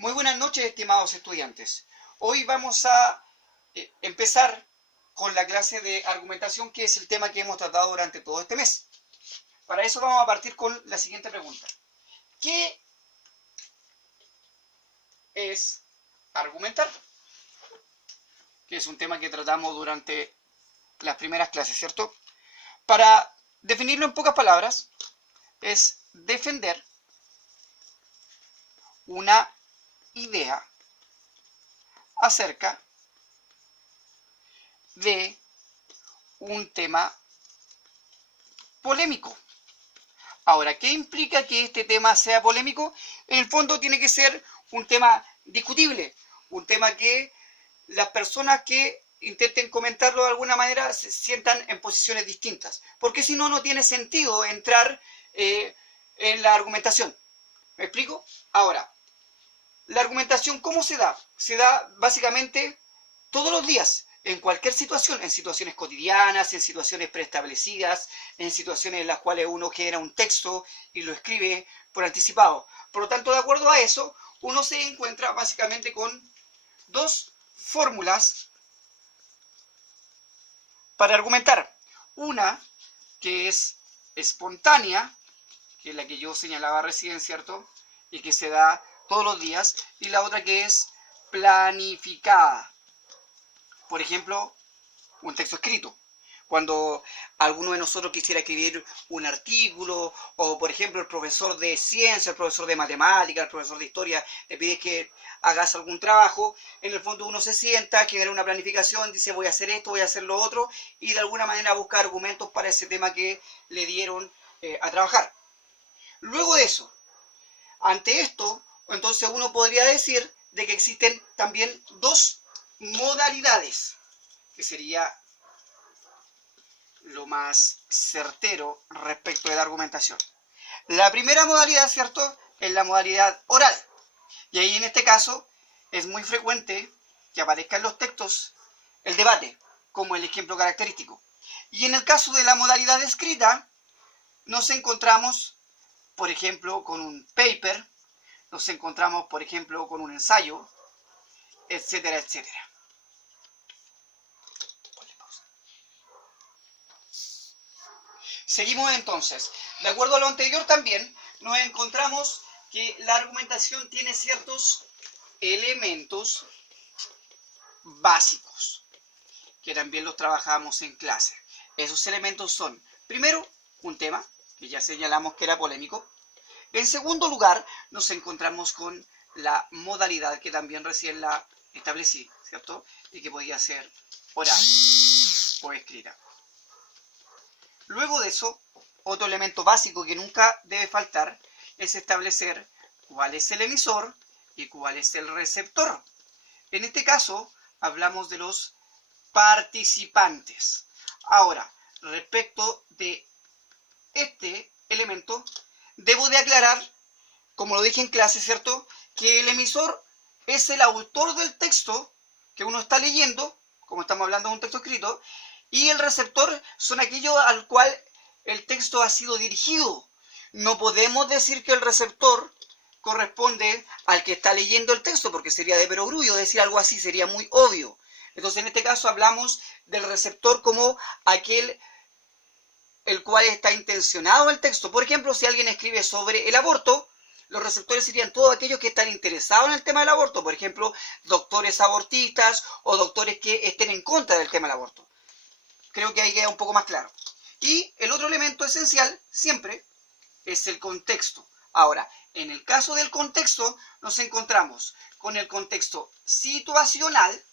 Muy buenas noches, estimados estudiantes. Hoy vamos a empezar con la clase de argumentación, que es el tema que hemos tratado durante todo este mes. Para eso vamos a partir con la siguiente pregunta. ¿Qué es argumentar? Que es un tema que tratamos durante las primeras clases, ¿cierto? Para definirlo en pocas palabras, es defender una idea acerca de un tema polémico. Ahora, ¿qué implica que este tema sea polémico? En el fondo tiene que ser un tema discutible, un tema que las personas que intenten comentarlo de alguna manera se sientan en posiciones distintas, porque si no, no tiene sentido entrar en la argumentación. ¿Me explico? Ahora, la argumentación, ¿cómo se da? Se da básicamente todos los días, en cualquier situación, en situaciones cotidianas, en situaciones preestablecidas, en situaciones en las cuales uno genera un texto y lo escribe por anticipado. Por lo tanto, de acuerdo a eso, uno se encuentra básicamente con dos fórmulas para argumentar. Una que es espontánea, que es la que yo señalaba recién, ¿cierto? Y que se da todos los días, y la otra que es planificada. Por ejemplo, un texto escrito. Cuando alguno de nosotros quisiera escribir un artículo, o por ejemplo el profesor de ciencia, el profesor de matemáticas, el profesor de historia, le pide que hagas algún trabajo, en el fondo uno se sienta, genera una planificación, dice voy a hacer esto, voy a hacer lo otro, y de alguna manera busca argumentos para ese tema que le dieron a trabajar. Luego de eso, ante esto, entonces uno podría decir de que existen también dos modalidades, que sería lo más certero respecto de la argumentación. La primera modalidad, ¿cierto?, es la modalidad oral. Y ahí en este caso es muy frecuente que aparezca en los textos el debate, como el ejemplo característico. Y en el caso de la modalidad escrita, nos encontramos, por ejemplo, con un paper, nos encontramos, por ejemplo, con un ensayo, etcétera, etcétera. Seguimos entonces. De acuerdo a lo anterior también, nos encontramos que la argumentación tiene ciertos elementos básicos, que también los trabajamos en clase. Esos elementos son, primero, un tema, que ya señalamos que era polémico. En segundo lugar, nos encontramos con la modalidad que también recién la establecí, ¿cierto? Y que podía ser oral o escrita. Luego de eso, otro elemento básico que nunca debe faltar es establecer cuál es el emisor y cuál es el receptor. En este caso, hablamos de los participantes. Ahora, respecto de este elemento, debo de aclarar, como lo dije en clase, ¿cierto?, que el emisor es el autor del texto que uno está leyendo, como estamos hablando de un texto escrito, y el receptor son aquellos al cual el texto ha sido dirigido. No podemos decir que el receptor corresponde al que está leyendo el texto, porque sería de perogrullo decir algo así, sería muy obvio. Entonces, en este caso hablamos del receptor como aquel el cual está intencionado el texto. Por ejemplo, si alguien escribe sobre el aborto, los receptores serían todos aquellos que están interesados en el tema del aborto. Por ejemplo, doctores abortistas o doctores que estén en contra del tema del aborto. Creo que ahí queda un poco más claro. Y el otro elemento esencial, siempre, es el contexto. Ahora, en el caso del contexto, nos encontramos con el contexto situacional,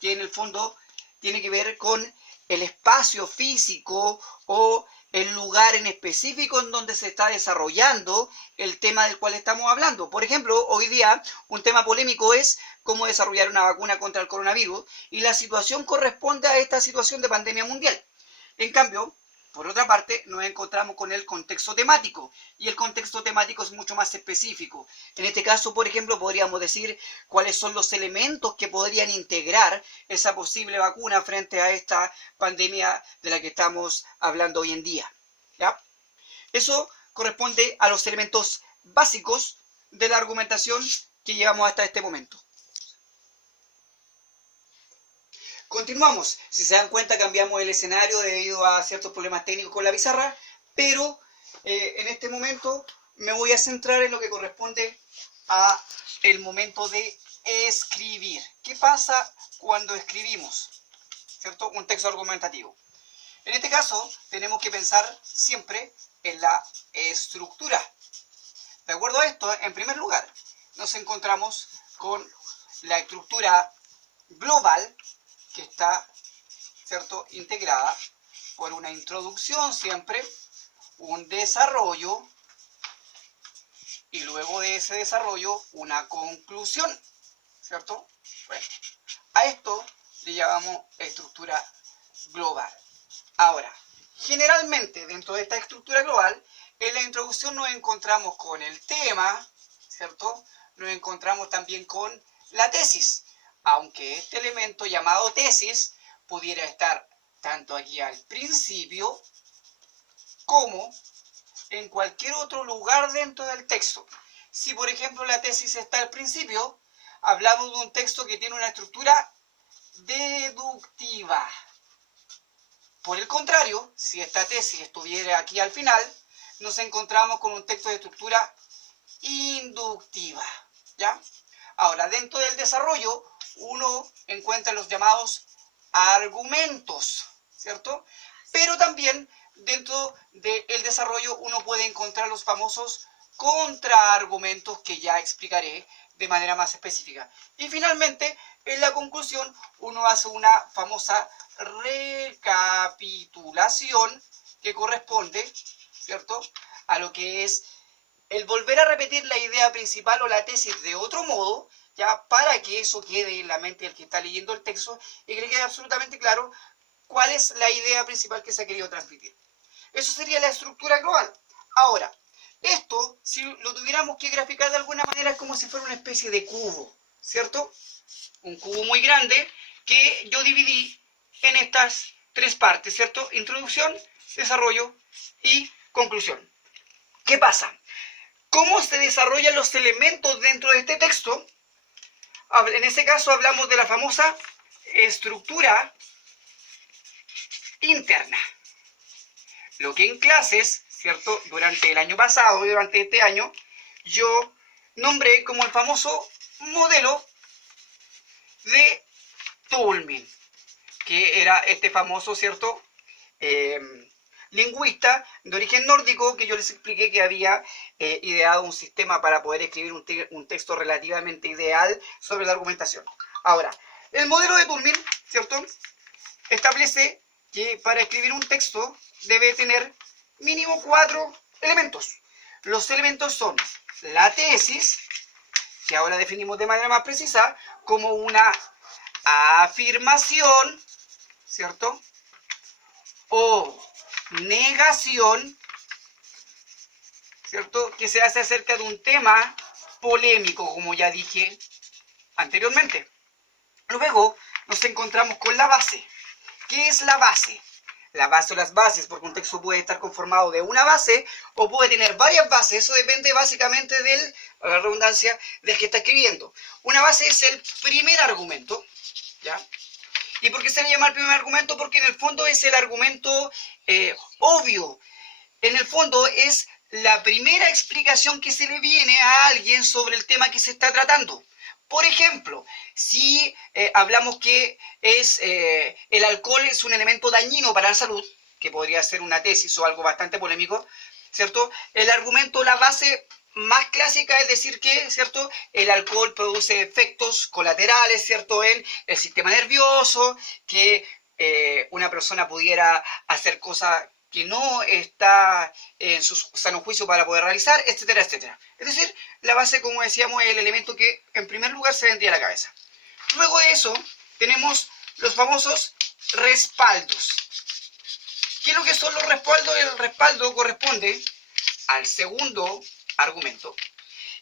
que en el fondo tiene que ver con el espacio físico o el lugar en específico en donde se está desarrollando el tema del cual estamos hablando. Por ejemplo, hoy día un tema polémico es cómo desarrollar una vacuna contra el coronavirus, y la situación corresponde a esta situación de pandemia mundial. En cambio, por otra parte, nos encontramos con el contexto temático, y el contexto temático es mucho más específico. En este caso, por ejemplo, podríamos decir cuáles son los elementos que podrían integrar esa posible vacuna frente a esta pandemia de la que estamos hablando hoy en día, ¿ya? Eso corresponde a los elementos básicos de la argumentación que llevamos hasta este momento. Continuamos. Si se dan cuenta, cambiamos el escenario debido a ciertos problemas técnicos con la pizarra, pero en este momento me voy a centrar en lo que corresponde a el momento de escribir. ¿Qué pasa cuando escribimos, ¿cierto?, un texto argumentativo? En este caso, tenemos que pensar siempre en la estructura. De acuerdo a esto, en primer lugar, nos encontramos con la estructura global, que está, ¿cierto?, integrada por una introducción siempre, un desarrollo, y luego de ese desarrollo, una conclusión, ¿cierto? Bueno, a esto le llamamos estructura global. Ahora, generalmente dentro de esta estructura global, en la introducción nos encontramos con el tema, ¿cierto? Nos encontramos también con la tesis, aunque este elemento llamado tesis pudiera estar tanto aquí al principio como en cualquier otro lugar dentro del texto. Si por ejemplo la tesis está al principio, hablamos de un texto que tiene una estructura deductiva. Por el contrario, si esta tesis estuviera aquí al final, nos encontramos con un texto de estructura inductiva, ¿ya? Ahora, dentro del desarrollo, uno encuentra los llamados argumentos, ¿cierto? Pero también dentro del desarrollo uno puede encontrar los famosos contraargumentos que ya explicaré de manera más específica. Y finalmente, en la conclusión, uno hace una famosa recapitulación que corresponde, ¿cierto?, a lo que es el volver a repetir la idea principal o la tesis de otro modo, ya, para que eso quede en la mente del que está leyendo el texto y que le quede absolutamente claro cuál es la idea principal que se ha querido transmitir. Eso sería la estructura global. Ahora, esto, si lo tuviéramos que graficar de alguna manera, es como si fuera una especie de cubo, ¿cierto? Un cubo muy grande que yo dividí en estas tres partes, ¿cierto? Introducción, desarrollo y conclusión. ¿Qué pasa? ¿Cómo se desarrollan los elementos dentro de este texto? En este caso hablamos de la famosa estructura interna. Lo que en clases, ¿cierto?, durante el año pasado y durante este año, yo nombré como el famoso modelo de Toulmin, que era este famoso, ¿cierto?, lingüista de origen nórdico, que yo les expliqué que había ideado un sistema para poder escribir un texto relativamente ideal sobre la argumentación. Ahora, el modelo de Toulmin, ¿cierto?, establece que para escribir un texto debe tener mínimo 4 elementos. Los elementos son la tesis, que ahora definimos de manera más precisa como una afirmación, ¿cierto?, o negación, ¿cierto?, que se hace acerca de un tema polémico, como ya dije anteriormente. Luego nos encontramos con la base. ¿Qué es la base? La base o las bases, porque un texto puede estar conformado de una base o puede tener varias bases. Eso depende básicamente de la redundancia del que está escribiendo. Una base es el primer argumento, ¿ya? ¿Y por qué se le llama el primer argumento? Porque en el fondo es el argumento obvio. En el fondo es la primera explicación que se le viene a alguien sobre el tema que se está tratando. Por ejemplo, si hablamos que el alcohol es un elemento dañino para la salud, que podría ser una tesis o algo bastante polémico, ¿cierto? El argumento, la base más clásica es decir que, ¿cierto?, el alcohol produce efectos colaterales, ¿cierto?, en el sistema nervioso, que una persona pudiera hacer cosas que no está en su sano juicio para poder realizar, etcétera, etcétera. Es decir, la base, como decíamos, es el elemento que en primer lugar se vendría a la cabeza. Luego de eso, tenemos los famosos respaldos. ¿Qué es lo que son los respaldos? El respaldo corresponde al segundo argumento.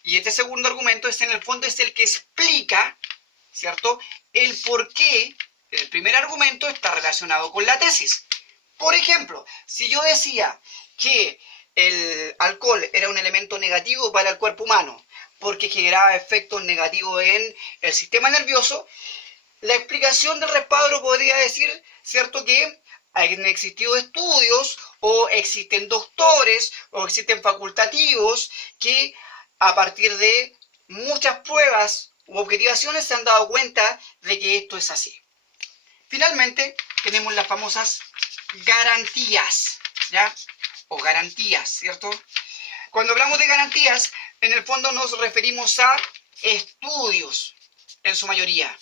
Y este segundo argumento en el fondo es el que explica, ¿cierto?, el por qué el primer argumento está relacionado con la tesis. Por ejemplo, si yo decía que el alcohol era un elemento negativo para el cuerpo humano, porque generaba efectos negativos en el sistema nervioso. La explicación del respaldo podría decir, ¿cierto?, que han existido estudios o existen doctores o existen facultativos que a partir de muchas pruebas u objetivaciones se han dado cuenta de que esto es así. Finalmente, tenemos las famosas garantías, ¿ya? O garantías, ¿cierto? Cuando hablamos de garantías, en el fondo nos referimos a estudios, en su mayoría,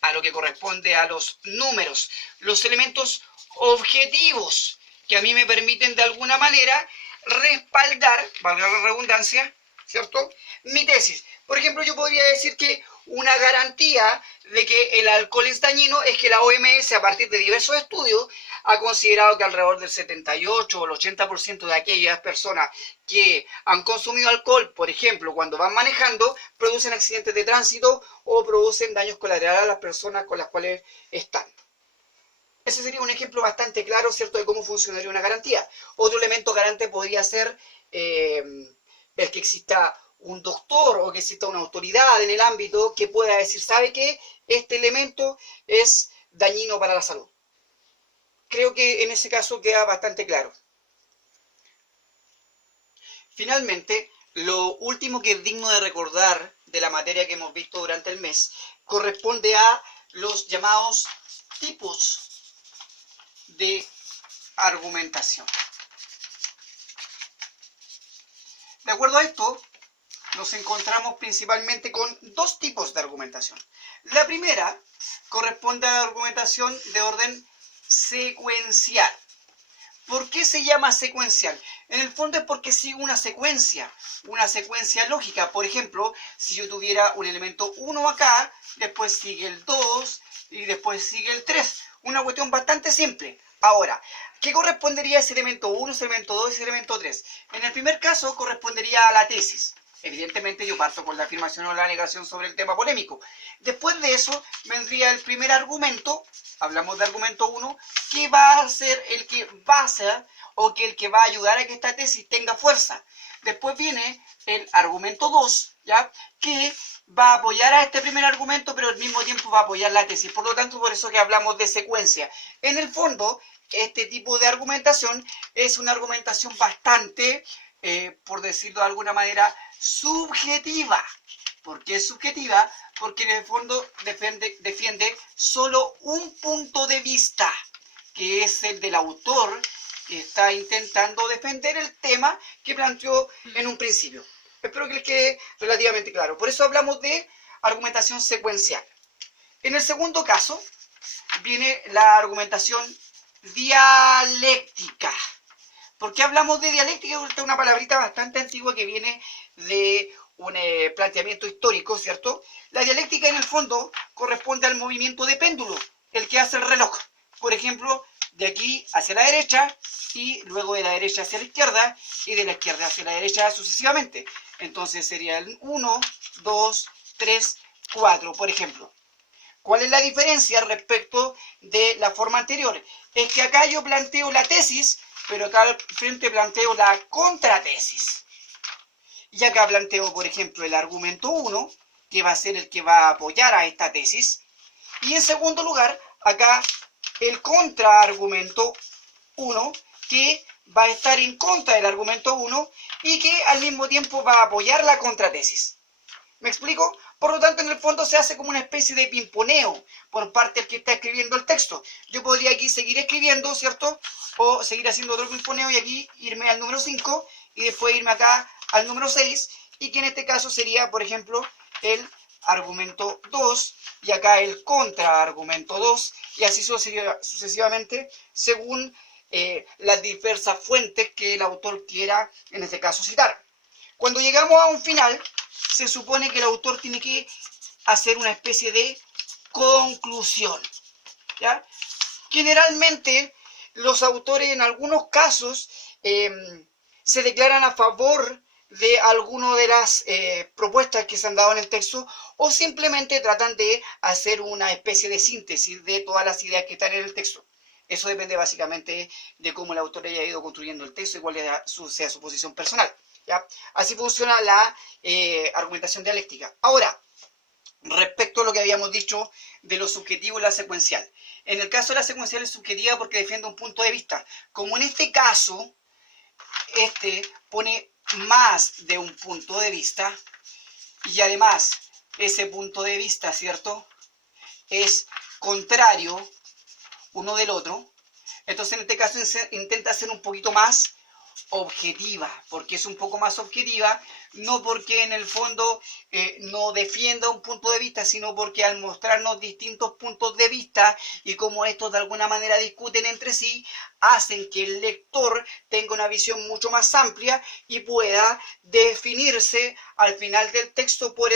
a lo que corresponde a los números, los elementos objetivos que a mí me permiten de alguna manera respaldar, valga la redundancia, ¿cierto?, mi tesis. Por ejemplo, yo podría decir que una garantía de que el alcohol es dañino es que la OMS, a partir de diversos estudios, ha considerado que alrededor del 78 o el 80% de aquellas personas que han consumido alcohol, por ejemplo, cuando van manejando, producen accidentes de tránsito o producen daños colaterales a las personas con las cuales están. Ese sería un ejemplo bastante claro, ¿cierto?, de cómo funcionaría una garantía. Otro elemento garante podría ser el que exista un doctor o que exista una autoridad en el ámbito que pueda decir, ¿sabe qué? Este elemento es dañino para la salud. Creo que en ese caso queda bastante claro. Finalmente, lo último que es digno de recordar de la materia que hemos visto durante el mes corresponde a los llamados tipos de argumentación. De acuerdo a esto, nos encontramos principalmente con dos tipos de argumentación. La primera corresponde a la argumentación de orden secuencial. ¿Por qué se llama secuencial? En el fondo es porque sigue una secuencia lógica. Por ejemplo, si yo tuviera un elemento 1 acá, después sigue el 2 y después sigue el 3. Una cuestión bastante simple. Ahora, ¿qué correspondería a ese elemento 1, ese elemento 2 y ese elemento 3? En el primer caso correspondería a la tesis. Evidentemente yo parto con la afirmación o la negación sobre el tema polémico. Después de eso vendría el primer argumento, hablamos de argumento 1, que va a ser el que va a hacer o que el que va a ayudar a que esta tesis tenga fuerza. Después viene el argumento 2, ¿ya?, que va a apoyar a este primer argumento, pero al mismo tiempo va a apoyar la tesis. Por lo tanto, por eso que hablamos de secuencia. En el fondo, este tipo de argumentación es una argumentación bastante, por decirlo de alguna manera, subjetiva. ¿Por qué es subjetiva? Porque en el fondo defiende solo un punto de vista, que es el del autor, que está intentando defender el tema que planteó en un principio. Espero que les quede relativamente claro. Por eso hablamos de argumentación secuencial. En el segundo caso viene la argumentación dialéctica. ¿Por qué hablamos de dialéctica? Esta es una palabrita bastante antigua que viene de un planteamiento histórico, ¿cierto? La dialéctica en el fondo corresponde al movimiento de péndulo, el que hace el reloj. Por ejemplo, de aquí hacia la derecha y luego de la derecha hacia la izquierda y de la izquierda hacia la derecha sucesivamente. Entonces sería el 1, 2, 3, 4, por ejemplo. ¿Cuál es la diferencia respecto de la forma anterior? Es que acá yo planteo la tesis, pero acá al frente planteo la contratesis. Y acá planteo, por ejemplo, el argumento 1, que va a ser el que va a apoyar a esta tesis. Y en segundo lugar, acá el contraargumento 1, que va a estar en contra del argumento 1 y que al mismo tiempo va a apoyar la contratesis. ¿Me explico? Por lo tanto, en el fondo se hace como una especie de pimponeo por parte del que está escribiendo el texto. Yo podría aquí seguir escribiendo, ¿cierto? O seguir haciendo otro pimponeo y aquí irme al número 5 y después irme acá al número 6 y que en este caso sería, por ejemplo, el argumento 2 y acá el contraargumento 2 y así sucesivamente según las diversas fuentes que el autor quiera, en este caso, citar. Cuando llegamos a un final, se supone que el autor tiene que hacer una especie de conclusión, ¿ya? Generalmente, los autores en algunos casos se declaran a favor de alguna de las propuestas que se han dado en el texto o simplemente tratan de hacer una especie de síntesis de todas las ideas que están en el texto. Eso depende básicamente de cómo el autor haya ido construyendo el texto y cuál sea su posición personal. ¿ya? Así funciona la argumentación dialéctica. Ahora, respecto a lo que habíamos dicho de lo subjetivo y la secuencial. En el caso de la secuencial es subjetiva porque defiende un punto de vista. Como en este caso, pone más de un punto de vista y además ese punto de vista, ¿cierto?, es contrario uno del otro. Entonces en este caso intenta ser un poquito más objetiva. Porque es un poco más objetiva, no porque en el fondo no defienda un punto de vista, sino porque al mostrarnos distintos puntos de vista y como estos de alguna manera discuten entre sí, hacen que el lector tenga una visión mucho más amplia y pueda definirse al final del texto por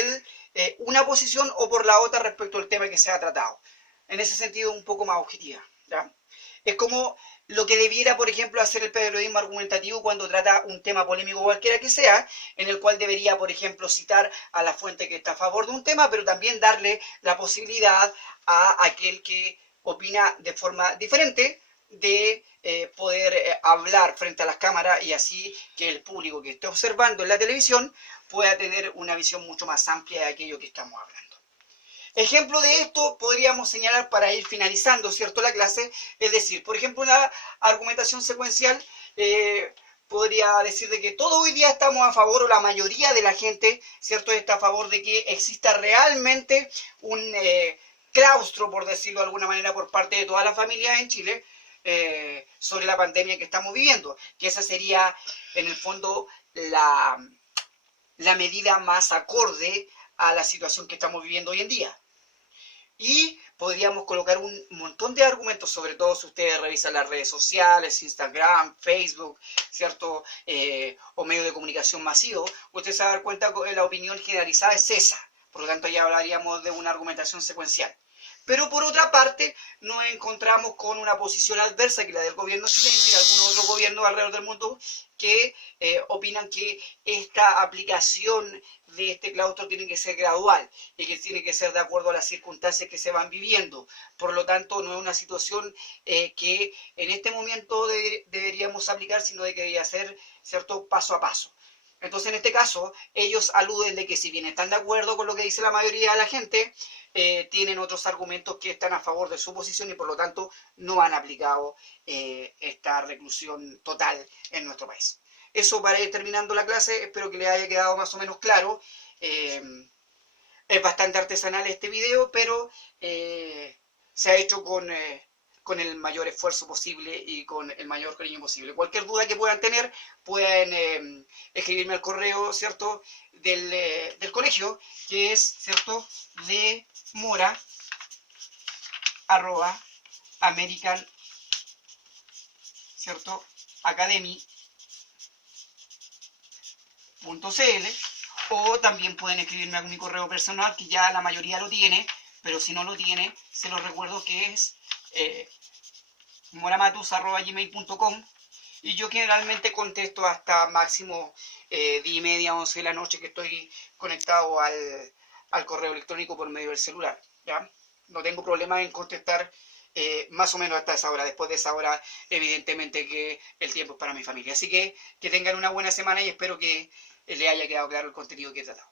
una posición o por la otra respecto al tema que se ha tratado. En ese sentido, un poco más objetiva, ¿ya? Es como lo que debiera, por ejemplo, hacer el periodismo argumentativo cuando trata un tema polémico cualquiera que sea, en el cual debería, por ejemplo, citar a la fuente que está a favor de un tema, pero también darle la posibilidad a aquel que opina de forma diferente de poder hablar frente a las cámaras y así que el público que esté observando en la televisión pueda tener una visión mucho más amplia de aquello que estamos hablando. Ejemplo de esto podríamos señalar para ir finalizando, ¿cierto?, la clase, es decir, por ejemplo, una argumentación secuencial podría decir de que todos hoy día estamos a favor, o la mayoría de la gente, ¿cierto?, está a favor de que exista realmente un claustro, por decirlo de alguna manera, por parte de todas las familias en Chile sobre la pandemia que estamos viviendo, que esa sería, en el fondo, la medida más acorde a la situación que estamos viviendo hoy en día. Y podríamos colocar un montón de argumentos, sobre todo si ustedes revisan las redes sociales, Instagram, Facebook, ¿cierto? O medios de comunicación masivos, ustedes se van a dar cuenta que la opinión generalizada es esa. Por lo tanto, ya hablaríamos de una argumentación secuencial. Pero por otra parte, nos encontramos con una posición adversa, que la del gobierno chileno y algunos otros gobiernos alrededor del mundo, que opinan que esta aplicación de este claustro tiene que ser gradual y que tiene que ser de acuerdo a las circunstancias que se van viviendo. Por lo tanto, no es una situación que en este momento deberíamos aplicar, sino de que debería ser, ¿cierto?, paso a paso. Entonces, en este caso, ellos aluden de que si bien están de acuerdo con lo que dice la mayoría de la gente, tienen otros argumentos que están a favor de su posición y por lo tanto no han aplicado esta reclusión total en nuestro país. Eso para ir terminando la clase, espero que les haya quedado más o menos claro. Es bastante artesanal este video, pero se ha hecho con el mayor esfuerzo posible y con el mayor cariño posible. Cualquier duda que puedan tener, pueden escribirme al correo, ¿cierto?, del colegio, que es, ¿cierto?, de mora@american, ¿cierto?, academy.cl, o también pueden escribirme a mi correo personal, que ya la mayoría lo tiene, pero si no lo tiene, se los recuerdo que es moramatus@gmail.com, y yo generalmente contesto hasta máximo 10:30, 11 de la noche, que estoy conectado al correo electrónico por medio del celular, ¿ya? No tengo problema en contestar más o menos hasta esa hora. Después de esa hora, evidentemente que el tiempo es para mi familia. Así que tengan una buena semana y espero que les haya quedado claro el contenido que he tratado.